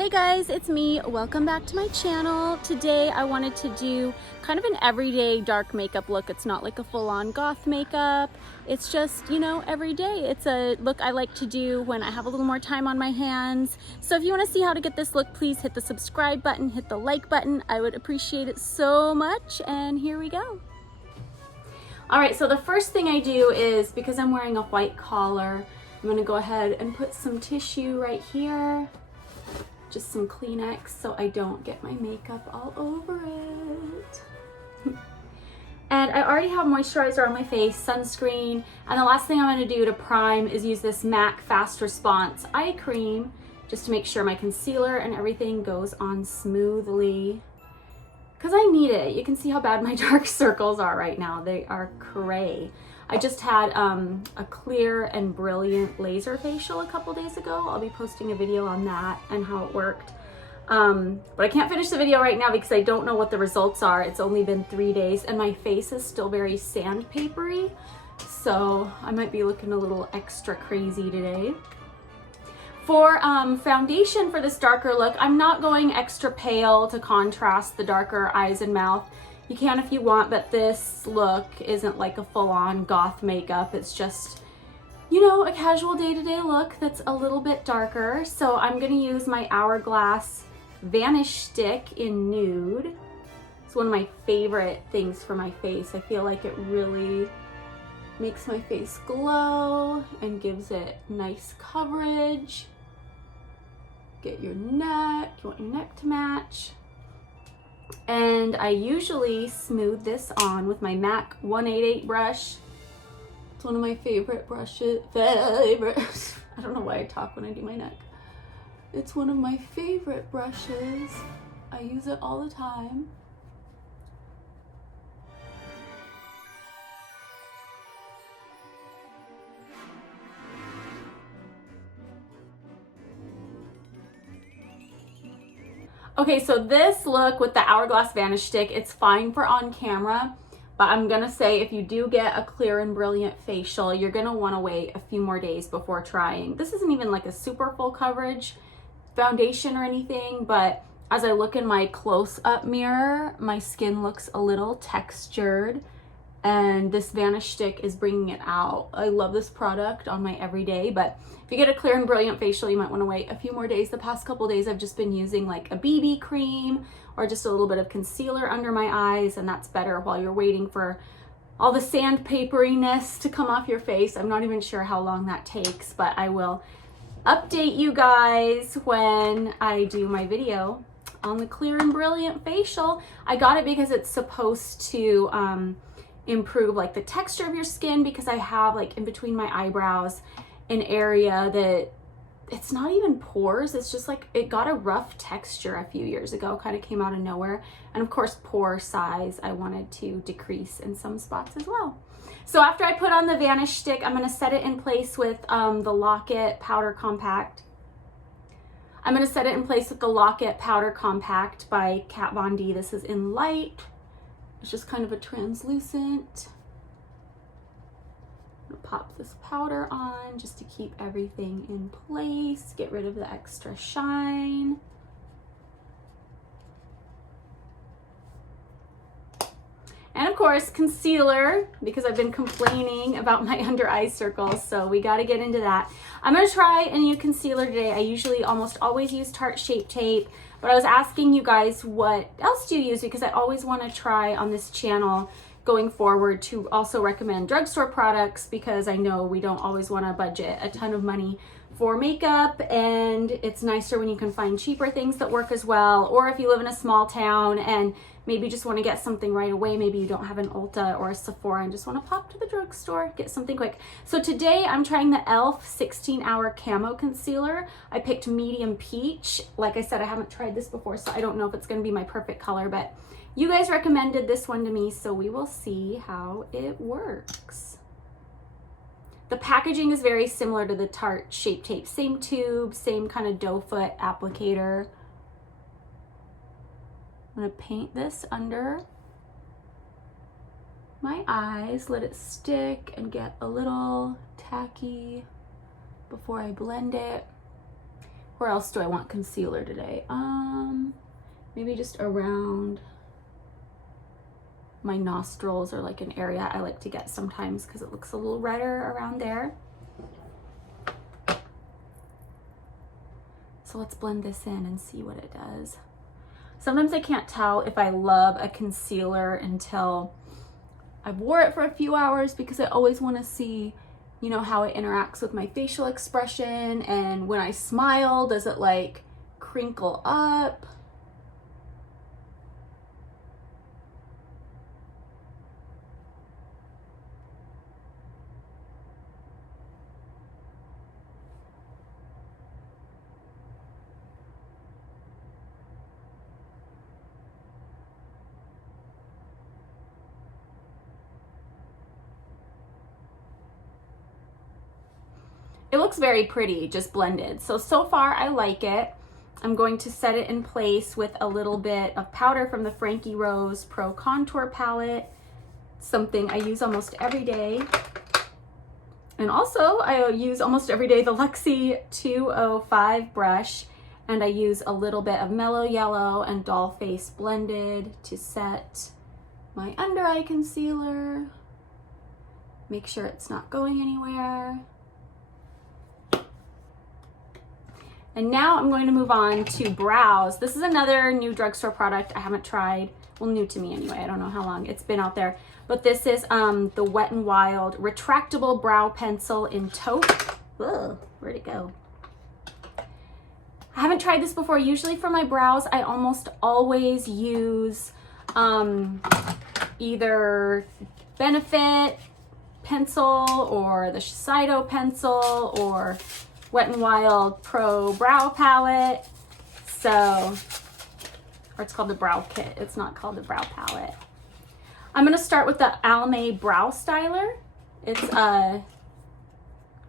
Hey guys, it's me. Welcome back to my channel. Today I wanted to do kind of an everyday dark makeup look. It's not like a full-on goth makeup. It's just, you know, everyday. It's a look I like to do when I have a little more time on my hands. So if you want to see how to get this look, please hit the subscribe button, hit the like button. I would appreciate it so much. And here we go. All right, so the first thing I do is, because I'm wearing a white collar, I'm gonna go ahead and put some tissue right here. Just some Kleenex so I don't get my makeup all over it. And I already have moisturizer on my face, sunscreen, and the last thing I'm gonna do to prime is use this MAC Fast Response eye cream just to make sure my concealer and everything goes on smoothly. Because I need it. You can see how bad my dark circles are right now. They are cray. I just had a clear and brilliant laser facial a couple days ago. I'll be posting a video on that and how it worked. But I can't finish the video right now because I don't know what the results are. It's only been 3 days and my face is still very sandpapery. So I might be looking a little extra crazy today. For foundation for this darker look, I'm not going extra pale to contrast the darker eyes and mouth. You can if you want, but this look isn't like a full-on goth makeup. It's just, you know, a casual day-to-day look that's a little bit darker. So I'm gonna use my Hourglass Vanish stick in nude. It's one of my favorite things for my face. I feel like it really makes my face glow and gives it nice coverage. Get your neck, you want your neck to match. And I usually smooth this on with my MAC 188 brush. It's one of my favorite brushes. I don't know why I talk when I do my neck. It's one of my favorite brushes. I use it all the time. Okay, so this look with the Hourglass Vanish stick, it's fine for on camera, but I'm gonna say if you do get a clear and brilliant facial, you're gonna wanna wait a few more days before trying. This isn't even like a super full coverage foundation or anything, but as I look in my close-up mirror, my skin looks a little textured, and this Vanish stick is bringing it out. I love this product on my everyday, but if you get a clear and brilliant facial, you might want to wait a few more days. The past couple days, I've just been using like a BB cream or just a little bit of concealer under my eyes, and that's better while you're waiting for all the sandpaperiness to come off your face. I'm not even sure how long that takes, but I will update you guys when I do my video on the clear and brilliant facial. I got it because it's supposed to improve like the texture of your skin, because I have like in between my eyebrows an area that it's not even pores, it's just like it got a rough texture a few years ago, kind of came out of nowhere. And of course pore size I wanted to decrease in some spots as well. So after I put on the Vanish stick, I'm going to set it in place with the Lock-It Powder Compact. I'm going to set it in place with the Lock-It Powder Compact by Kat Von D. This is in light. It's just kind of a translucent. I'm gonna pop this powder on just to keep everything in place, get rid of the extra shine. And of course, concealer, because I've been complaining about my under eye circles, so we got to get into that. I'm going to try a new concealer today. I usually almost always use Tarte Shape Tape, but I was asking you guys what else do you use, because I always want to try on this channel going forward to also recommend drugstore products, because I know we don't always want to budget a ton of money for makeup, and it's nicer when you can find cheaper things that work as well. Or if you live in a small town and maybe just want to get something right away, maybe you don't have an Ulta or a Sephora and just want to pop to the drugstore, get something quick. So today I'm trying the e.l.f. 16-Hour Camo Concealer. I picked medium peach. Like I said, I haven't tried this before, so I don't know if it's going to be my perfect color, but you guys recommended this one to me, so we will see how it works. The packaging is very similar to the Tarte Shape Tape. Same tube, same kind of doe foot applicator. I'm going to paint this under my eyes, let it stick and get a little tacky before I blend it. Where else do I want concealer today? Maybe just around my nostrils, or like an area I like to get sometimes because it looks a little redder around there. So let's blend this in and see what it does. Sometimes I can't tell if I love a concealer until I've wore it for a few hours, because I always want to see, you know, how it interacts with my facial expression, and when I smile, does it like crinkle up? It looks very pretty, just blended. So far I like it. I'm going to set it in place with a little bit of powder from the Frankie Rose Pro Contour Palette, something I use almost every day. And also I use almost every day the Luxie 205 brush, and I use a little bit of Mellow Yellow and Doll Face blended to set my under eye concealer. Make sure it's not going anywhere. And now I'm going to move on to brows. This is another new drugstore product I haven't tried. Well, new to me anyway. I don't know how long it's been out there. But this is the Wet n Wild retractable brow pencil in taupe. Ugh, where'd it go? I haven't tried this before. Usually for my brows, I almost always use either Benefit pencil or the Shiseido pencil or Wet n Wild Pro Brow Palette. So, or it's called the Brow Kit. It's not called the Brow Palette. I'm going to start with the Almay Brow Styler. It's a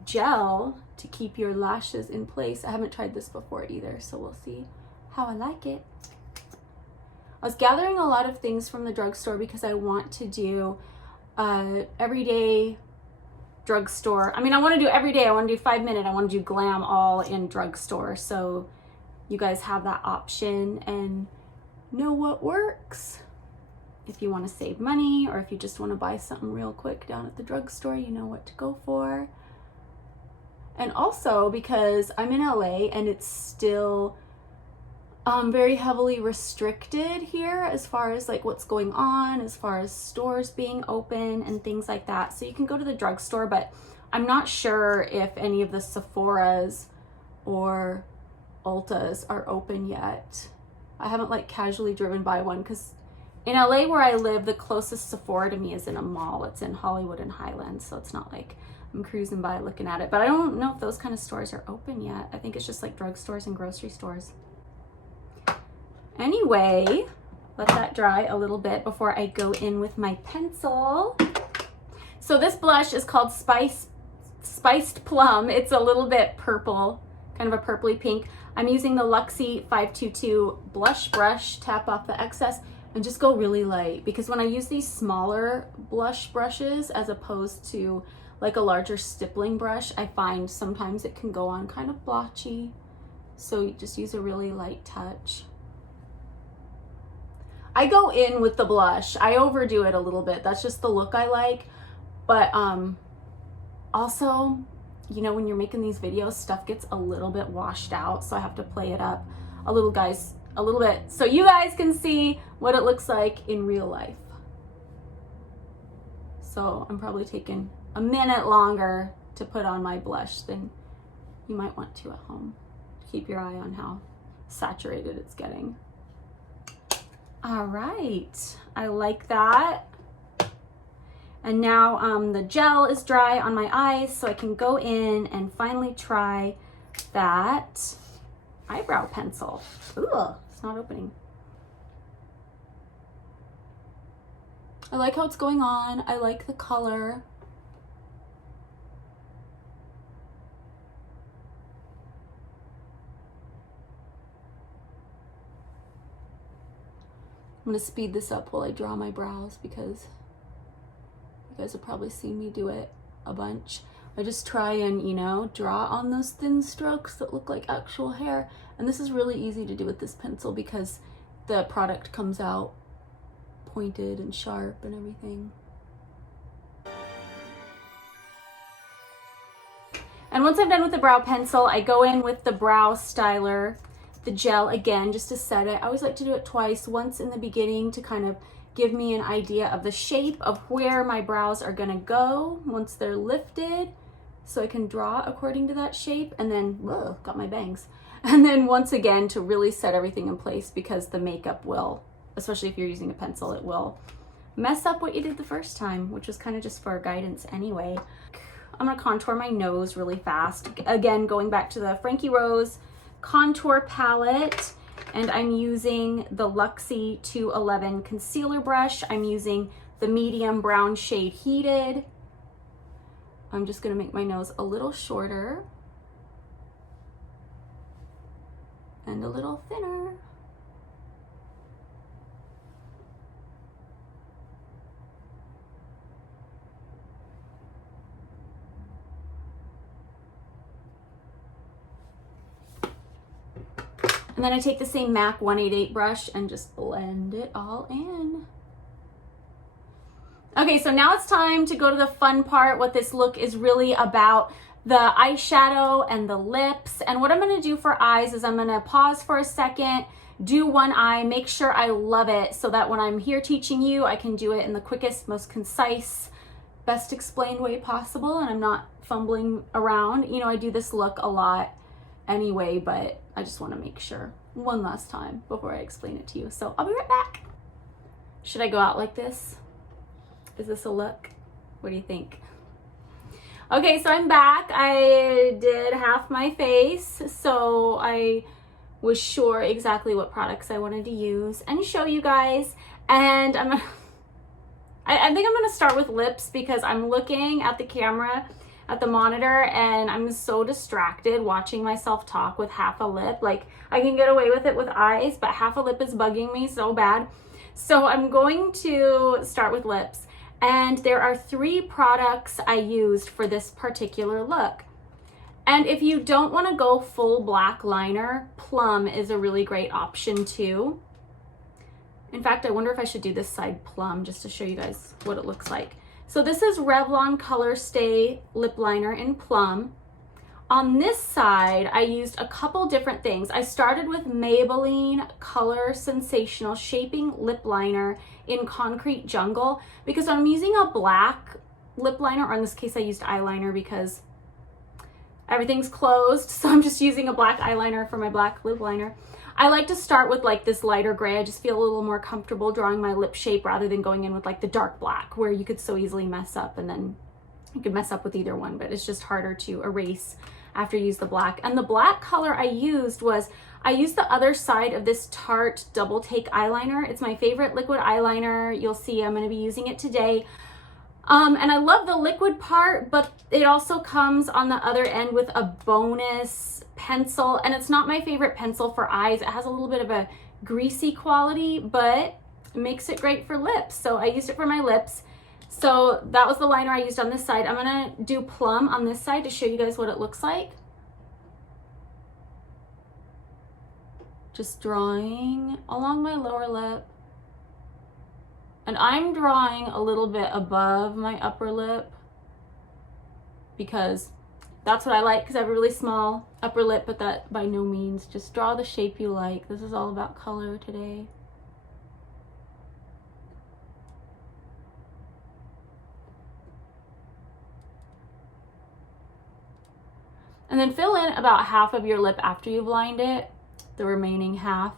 gel to keep your lashes in place. I haven't tried this before either, so we'll see how I like it. I was gathering a lot of things from the drugstore because I want to do everyday drugstore. I mean, I want to do every day. I want to do 5 minute. I want to do glam all in drugstore. So you guys have that option and know what works. If you want to save money, or if you just want to buy something real quick down at the drugstore, you know what to go for. And also because I'm in LA and it's still very heavily restricted here as far as like what's going on, as far as stores being open and things like that. So you can go to the drugstore, but I'm not sure if any of the Sephoras or Ultas are open yet. I haven't like casually driven by one because in LA where I live, the closest Sephora to me is in a mall. It's in Hollywood and Highlands, so it's not like I'm cruising by looking at it. But I don't know if those kind of stores are open yet. I think it's just like drugstores and grocery stores. Anyway, let that dry a little bit before I go in with my pencil. So this blush is called Spiced Plum. It's a little bit purple, kind of a purpley pink. I'm using the Luxie 522 blush brush, tap off the excess, and just go really light. Because when I use these smaller blush brushes as opposed to like a larger stippling brush, I find sometimes it can go on kind of blotchy. So you just use a really light touch. I go in with the blush. I overdo it a little bit. That's just the look I like. But also, you know, when you're making these videos, stuff gets a little bit washed out. So I have to play it up a little bit so you guys can see what it looks like in real life. So I'm probably taking a minute longer to put on my blush than you might want to at home. Keep your eye on how saturated it's getting. All right, I like that. And now the gel is dry on my eyes, so I can go in and finally try that eyebrow pencil. Ooh, it's not opening. I like how it's going on. I like the color. I'm gonna speed this up while I draw my brows because you guys have probably seen me do it a bunch. I just try and, you know, draw on those thin strokes that look like actual hair. And this is really easy to do with this pencil because the product comes out pointed and sharp and everything. And once I'm done with the brow pencil, I go in with the brow styler, the gel again, just to set it. I always like to do it twice, once in the beginning to kind of give me an idea of the shape of where my brows are gonna go once they're lifted, so I can draw according to that shape. And then, whoa, got my bangs. And then once again to really set everything in place, because the makeup will, especially if you're using a pencil, it will mess up what you did the first time, which was kind of just for guidance anyway. I'm gonna contour my nose really fast. Again, going back to the Frankie Rose contour palette, and I'm using the Luxie 211 concealer brush. I'm using the medium brown shade Heated. I'm just gonna make my nose a little shorter and a little thinner. And then I take the same MAC 188 brush and just blend it all in. Okay, so now it's time to go to the fun part, what this look is really about, the eyeshadow and the lips. And what I'm gonna do for eyes is I'm gonna pause for a second, do one eye, make sure I love it so that when I'm here teaching you, I can do it in the quickest, most concise, best explained way possible, and I'm not fumbling around. You know, I do this look a lot anyway, but I just want to make sure one last time before I explain it to you. So I'll be right back. Should I go out like this? Is this a look? What do you think? Okay, so I'm back. I did half my face, so I was sure exactly what products I wanted to use and show you guys. And I think I'm gonna start with lips because I'm looking at the camera at the monitor and I'm so distracted watching myself talk with half a lip. Like, I can get away with it with eyes, but half a lip is bugging me so bad. So I'm going to start with lips. And there are 3 products I used for this particular look. And if you don't want to go full black liner, Plum is a really great option too. In fact, I wonder if I should do this side Plum just to show you guys what it looks like. So this is Revlon Colorstay lip liner in Plum. On this side, I used a couple different things. I started with Maybelline Color Sensational Shaping Lip Liner in Concrete Jungle because I'm using a black lip liner, or in this case I used eyeliner because everything's closed, so I'm just using a black eyeliner for my black lip liner. I like to start with like this lighter gray. I just feel a little more comfortable drawing my lip shape rather than going in with like the dark black where you could so easily mess up, and then you could mess up with either one, but it's just harder to erase after you use the black. And the black color I used the other side of this Tarte Double Take eyeliner. It's my favorite liquid eyeliner. You'll see I'm going to be using it today. And I love the liquid part, but it also comes on the other end with a bonus pencil, and it's not my favorite pencil for eyes. It has a little bit of a greasy quality, but it makes it great for lips. So I used it for my lips. So that was the liner I used on this side. I'm gonna do Plum on this side to show you guys what it looks like. Just drawing along my lower lip. And I'm drawing a little bit above my upper lip because that's what I like, because I have a really small upper lip, but that by no means, just draw the shape you like. This is all about color today. And then fill in about half of your lip after you've lined it, the remaining half.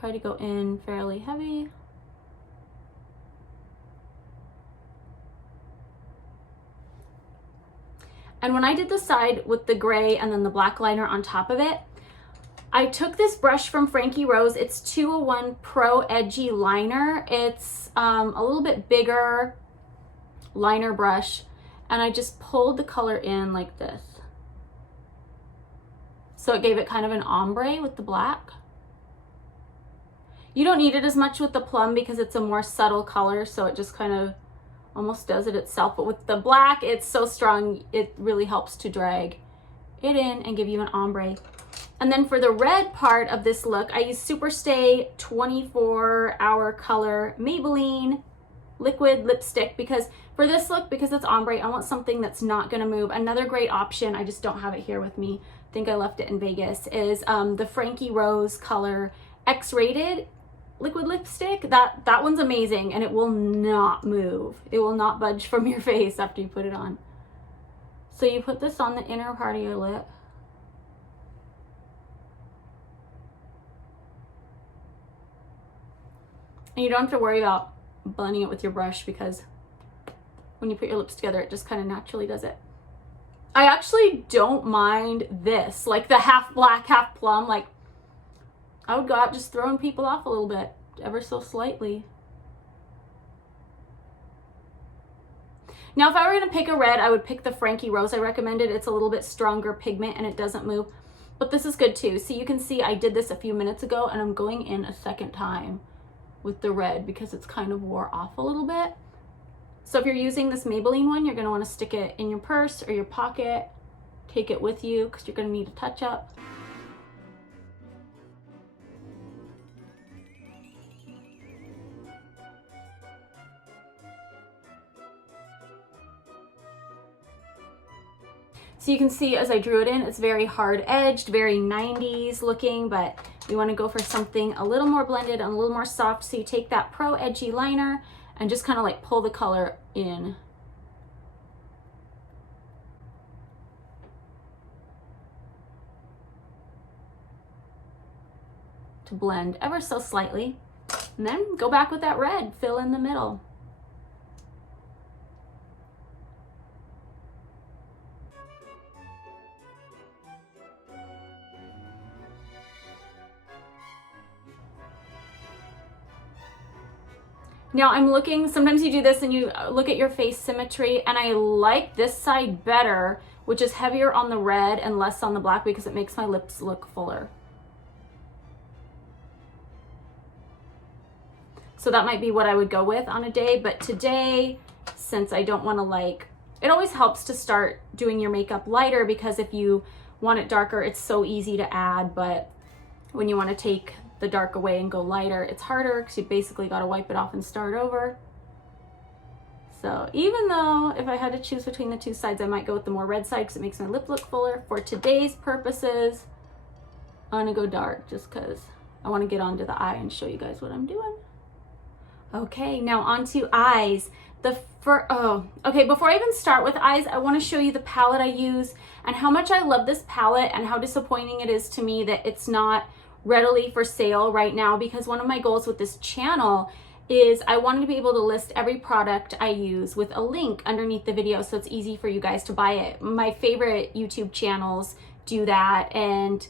Try to go in fairly heavy. And when I did the side with the gray and then the black liner on top of it, I took this brush from Frankie Rose. It's 201 Pro Edgy Liner. It's a little bit bigger liner brush, and I just pulled the color in like this. So it gave it kind of an ombre with the black. You don't need it as much with the Plum because it's a more subtle color, so it just kind of almost does it itself, but with the black, it's so strong, it really helps to drag it in and give you an ombre. And then for the red part of this look, I use Superstay 24-hour color Maybelline liquid lipstick, because for this look, because it's ombre, I want something that's not gonna move. Another great option, I just don't have it here with me, I think I left it in Vegas, is the Frankie Rose color X-rated liquid lipstick. That one's amazing, and it will not move. It will not budge from your face after you put it on. So you put this on the inner part of your lip. And you don't have to worry about blending it with your brush, because when you put your lips together, it just kind of naturally does it. I actually don't mind this, like the half black, half plum. Like, I would go out just throwing people off a little bit, ever so slightly. Now, if I were gonna pick a red, I would pick the Frankie Rose I recommended. It's a little bit stronger pigment and it doesn't move, but this is good too. So you can see I did this a few minutes ago, and I'm going in a second time with the red because it's kind of wore off a little bit. So if you're using this Maybelline one, you're gonna wanna stick it in your purse or your pocket, take it with you because you're gonna need a touch up. So you can see as I drew it in, it's very hard edged, very 90s looking, but we want to go for something a little more blended and a little more soft. So you take that Pro Edgy liner and just kind of like pull the color in. To blend ever so slightly. And then go back with that red, fill in the middle. Now I'm looking, sometimes you do this and you look at your face symmetry, and I like this side better, which is heavier on the red and less on the black, because it makes my lips look fuller. So that might be what I would go with on a day, but today, since I don't want to like, it always helps to start doing your makeup lighter, because if you want it darker, it's so easy to add, but when you want to take the dark away and go lighter, it's harder because you basically got to wipe it off and start over. So even though if I had to choose between the two sides, I might go with the more red side because it makes my lip look fuller. For today's purposes, I'm gonna go dark just because I want to get onto the eye and show you guys what I'm doing. Okay, now onto eyes. Before I even start with eyes, I want to show you the palette I use and how much I love this palette and how disappointing it is to me that it's not readily for sale right now, because one of my goals with this channel is I wanted to be able to list every product I use with a link underneath the video so it's easy for you guys to buy it. My favorite YouTube channels do that, and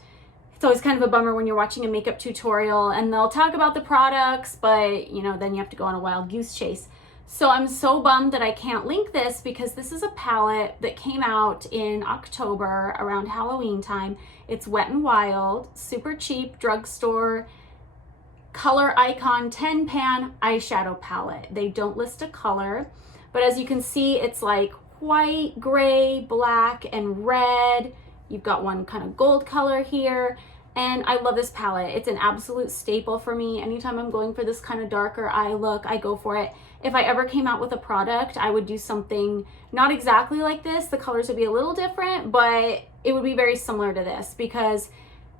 it's always kind of a bummer when you're watching a makeup tutorial and they'll talk about the products, but you know, then you have to go on a wild goose chase. So I'm so bummed that I can't link this, because this is a palette that came out in October around Halloween time. It's Wet n Wild, super cheap, drugstore, color icon 10 pan eyeshadow palette. They don't list a color, but as you can see, it's like white, gray, black, and red. You've got one kind of gold color here. And I love this palette. It's an absolute staple for me. Anytime I'm going for this kind of darker eye look, I go for it. If I ever came out with a product, I would do something not exactly like this. The colors would be a little different, but it would be very similar to this, because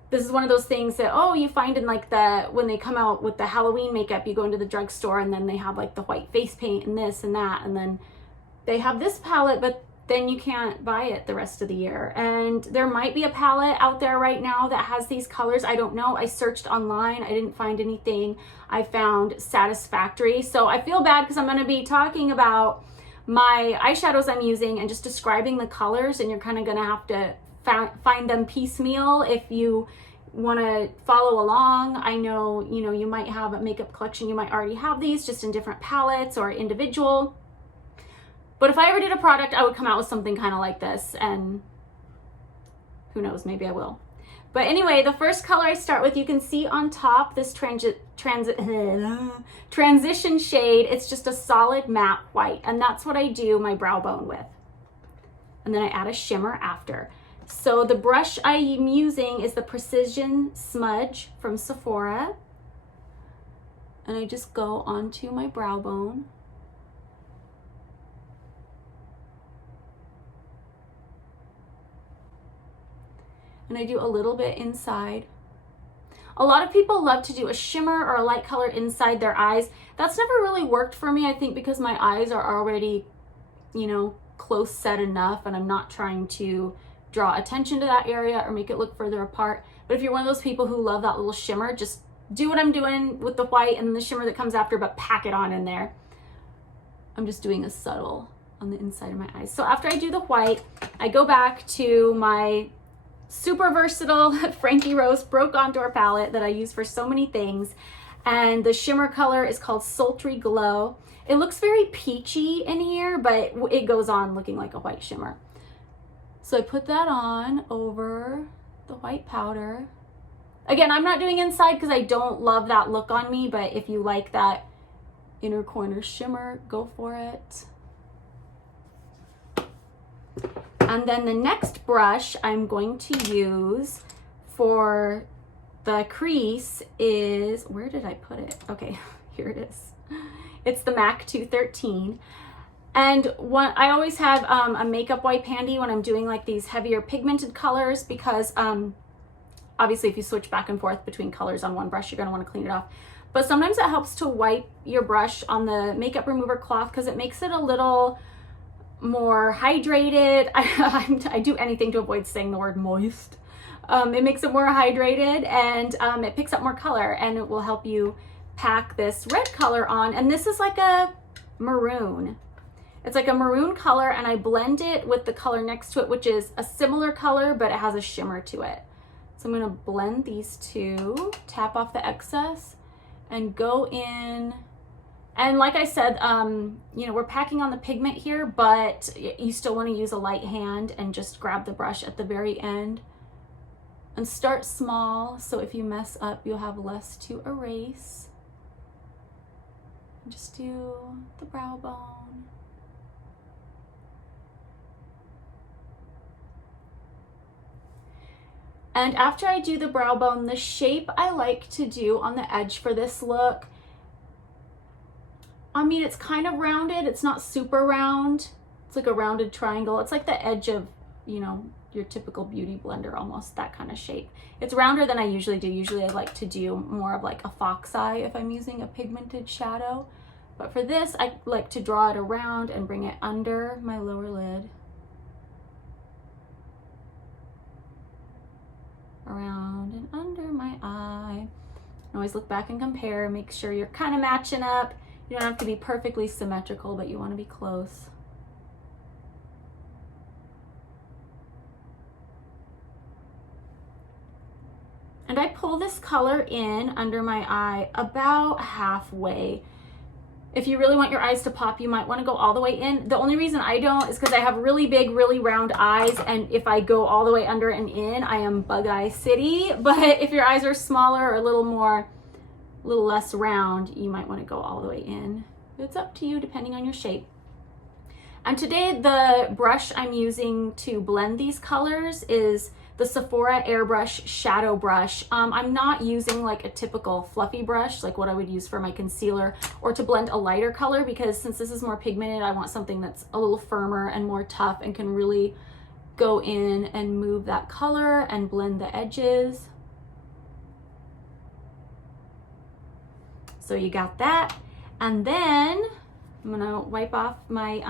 this is one of those things that, oh, you find in like when they come out with the Halloween makeup, you go into the drugstore and then they have like the white face paint and this and that, and then they have this palette, but then you can't buy it the rest of the year. And there might be a palette out there right now that has these colors. I don't know. I searched online. I didn't find anything I found satisfactory. So I feel bad because I'm going to be talking about my eyeshadows I'm using and just describing the colors, and you're kind of going to have to find them piecemeal if you want to follow along. I know, you might have a makeup collection. You might already have these just in different palettes or individual. But if I ever did a product, I would come out with something kind of like this, and who knows, maybe I will. But anyway, the first color I start with, you can see on top this transition shade. It's just a solid matte white, and that's what I do my brow bone with. And then I add a shimmer after. So the brush I am using is the Precision Smudge from Sephora. And I just go onto my brow bone. And I do a little bit inside. A lot of people love to do a shimmer or a light color inside their eyes. That's never really worked for me, I think, because my eyes are already, you know, close set enough, and I'm not trying to draw attention to that area or make it look further apart. But if you're one of those people who love that little shimmer, just do what I'm doing with the white and the shimmer that comes after, but pack it on in there. I'm just doing a subtle on the inside of my eyes. So after I do the white, I go back to my super versatile Frankie Rose Pro Contour palette that I use for so many things. And the shimmer color is called Sultry Glow. It looks very peachy in here, but it goes on looking like a white shimmer. So I put that on over the white powder. Again, I'm not doing inside because I don't love that look on me, but if you like that inner corner shimmer, go for it. And then the next brush I'm going to use for the crease is, where did I put it? Okay, here it is. It's the MAC 213. And I always have a makeup wipe handy when I'm doing like these heavier pigmented colors, because obviously if you switch back and forth between colors on one brush, you're gonna wanna clean it off. But sometimes it helps to wipe your brush on the makeup remover cloth because it makes it a little more hydrated. I do anything to avoid saying the word moist. It makes it more hydrated, and it picks up more color, and it will help you pack this red color on. And this is like a maroon. It's like a maroon color, and I blend it with the color next to it, which is a similar color, but it has a shimmer to it. So I'm gonna blend these two, tap off the excess, and go in. And like I said, you know, we're packing on the pigment here, but you still want to use a light hand and just grab the brush at the very end and start small. So if you mess up, you'll have less to erase. Just do the brow bone. And after I do the brow bone, the shape I like to do on the edge for this look, I mean, it's kind of rounded. It's not super round. It's like a rounded triangle. It's like the edge of, you know, your typical beauty blender, almost that kind of shape. It's rounder than I usually do. Usually I like to do more of like a fox eye if I'm using a pigmented shadow. But for this, I like to draw it around and bring it under my lower lid. Around and under my eye. Always look back and compare. Make sure you're kind of matching up. You don't have to be perfectly symmetrical, but you want to be close. And I pull this color in under my eye about halfway. If you really want your eyes to pop, you might want to go all the way in. The only reason I don't is because I have really big, really round eyes, and if I go all the way under and in, I am bug eye city. But if your eyes are smaller or a little less round, you might want to go all the way in. It's up to you depending on your shape. And today the brush I'm using to blend these colors is the Sephora Airbrush Shadow Brush. I'm not using like a typical fluffy brush like what I would use for my concealer or to blend a lighter color, because since this is more pigmented, I want something that's a little firmer and more tough and can really go in and move that color and blend the edges. So you got that. And then I'm gonna wipe off my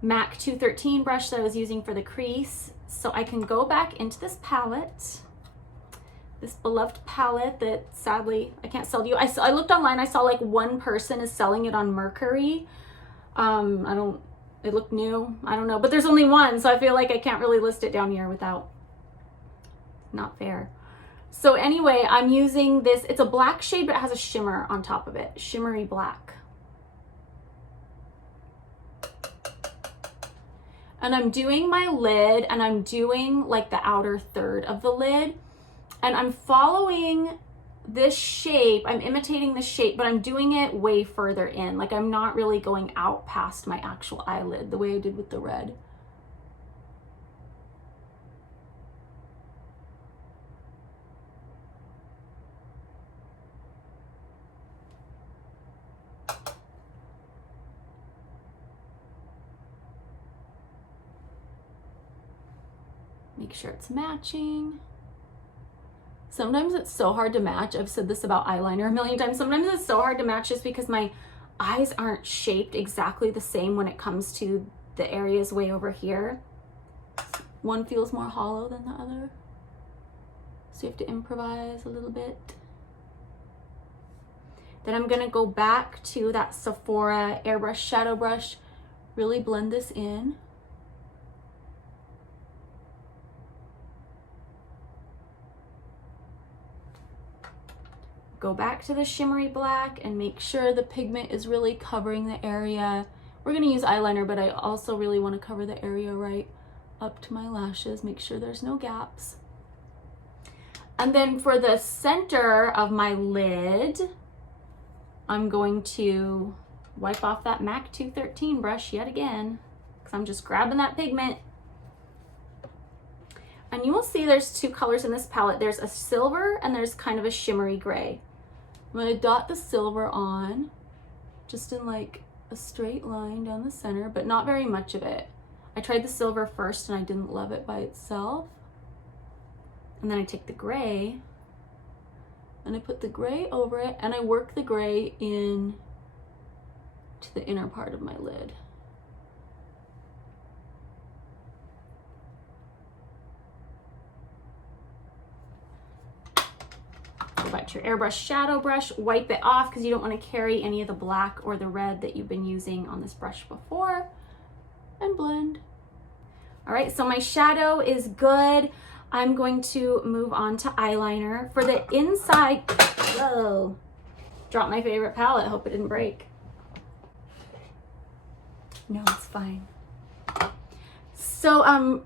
MAC 213 brush that I was using for the crease, so I can go back into this palette, this beloved palette that sadly I can't sell to you. I looked online, I saw like one person is selling it on Mercury. It looked new, I don't know, but there's only one, so I feel like I can't really list it down here without, not fair. So anyway, I'm using this, it's a black shade, but it has a shimmer on top of it, shimmery black. And I'm doing my lid, and I'm doing like the outer third of the lid, and I'm following this shape. I'm imitating the shape, but I'm doing it way further in. Like I'm not really going out past my actual eyelid the way I did with the red. Make sure it's matching. Sometimes it's so hard to match. I've said this about eyeliner a million times. Sometimes it's so hard to match just because my eyes aren't shaped exactly the same when it comes to the areas way over here. One feels more hollow than the other. So you have to improvise a little bit. Then I'm gonna go back to that Sephora airbrush shadow brush, really blend this in. Go back to the shimmery black and make sure the pigment is really covering the area. We're gonna use eyeliner, but I also really wanna cover the area right up to my lashes, make sure there's no gaps. And then for the center of my lid, I'm going to wipe off that MAC 213 brush yet again, because I'm just grabbing that pigment. And you will see there's two colors in this palette. There's a silver and there's kind of a shimmery gray. I'm gonna dot the silver on, just in like a straight line down the center, but not very much of it. I tried the silver first and I didn't love it by itself. And then I take the gray and I put the gray over it and I work the gray in to the inner part of my lid. Go back to your airbrush shadow brush, wipe it off because you don't want to carry any of the black or the red that you've been using on this brush before, and blend. All right, so my shadow is good. I'm going to move on to eyeliner. For the inside, whoa, dropped my favorite palette, hope it didn't break. No, it's fine. So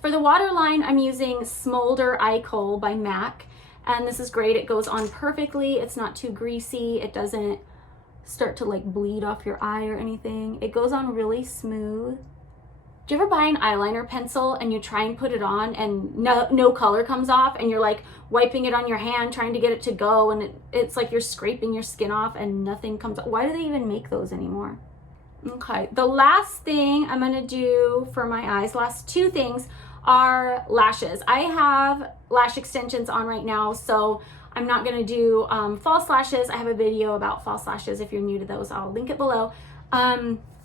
for the waterline, I'm using Smolder Eye Kohl by MAC. And this is great, it goes on perfectly. It's not too greasy. It doesn't start to like bleed off your eye or anything. It goes on really smooth. Do you ever buy an eyeliner pencil and you try and put it on and no color comes off and you're like wiping it on your hand trying to get it to go, and it's like you're scraping your skin off and nothing comes off? Why do they even make those anymore? Okay, the last thing I'm gonna do for my eyes, last two things, are lashes. I have lash extensions on right now, so I'm not gonna do false lashes. I have a video about false lashes. If you're new to those, I'll link it below.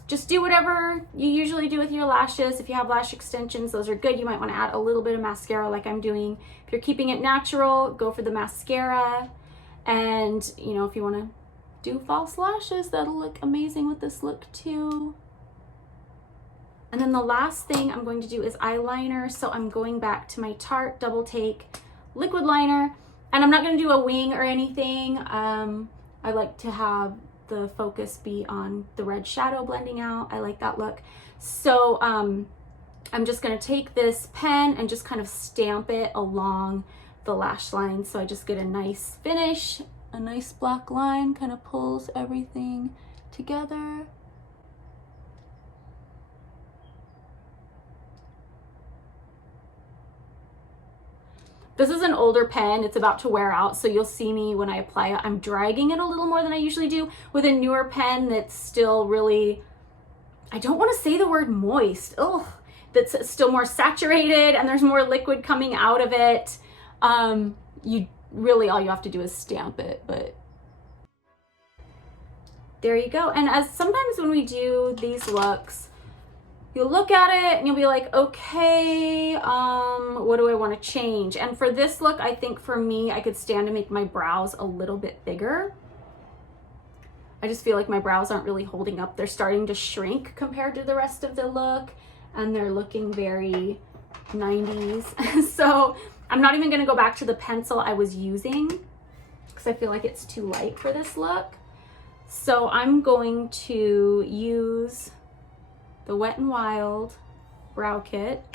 Just do whatever you usually do with your lashes. If you have lash extensions, those are good. You might wanna add a little bit of mascara like I'm doing. If you're keeping it natural, go for the mascara. And you know, if you wanna do false lashes, that'll look amazing with this look too. And then the last thing I'm going to do is eyeliner. So I'm going back to my Tarte Double Take liquid liner, and I'm not going to do a wing or anything. I like to have the focus be on the red shadow blending out. I like that look. So I'm just going to take this pen and just kind of stamp it along the lash line. So I just get a nice finish, a nice black line, kind of pulls everything together. This is an older pen, it's about to wear out, so you'll see me when I apply it, I'm dragging it a little more than I usually do with a newer pen that's still really, I don't want to say the word moist, ugh, that's still more saturated and there's more liquid coming out of it. You really, all you have to do is stamp it, but there you go. And as sometimes when we do these looks, you'll look at it and you'll be like, okay, what do I want to change? And for this look, I think for me, I could stand to make my brows a little bit bigger. I just feel like my brows aren't really holding up. They're starting to shrink compared to the rest of the look, and they're looking very 90s. So I'm not even gonna go back to the pencil I was using because I feel like it's too light for this look. So I'm going to use the Wet n Wild brow kit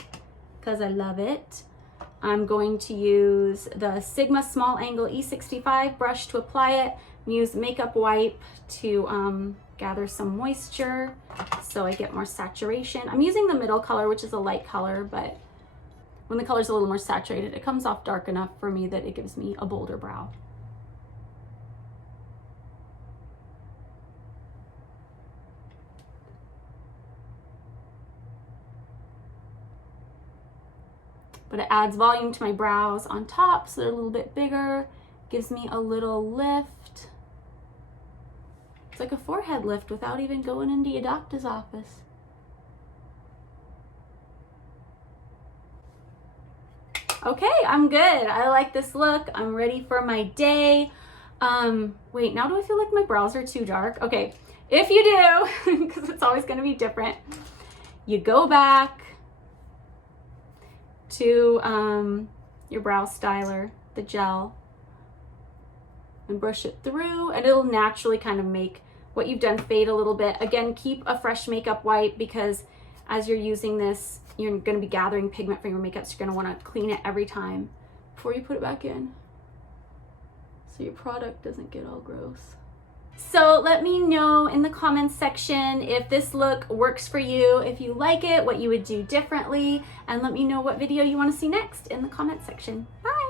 because I love it. I'm going to use the Sigma Small Angle E65 brush to apply it. Use makeup wipe to gather some moisture so I get more saturation. I'm using the middle color, which is a light color, but when the color's a little more saturated, it comes off dark enough for me that it gives me a bolder brow. But it adds volume to my brows on top, so they're a little bit bigger, gives me a little lift. It's like a forehead lift without even going into your doctor's office. Okay, I'm good. I like this look. I'm ready for my day. Wait, now do I feel like my brows are too dark? Okay, if you do, because it's always gonna be different, you go back to your brow styler, the gel, and brush it through, and it'll naturally kind of make what you've done fade a little bit. Again, keep a fresh makeup wipe because as you're using this, you're going to be gathering pigment from your makeup, so you're going to want to clean it every time before you put it back in so your product doesn't get all gross. So let me know in the comments section if this look works for you, if you like it, what you would do differently, and let me know what video you want to see next in the comments section. Bye!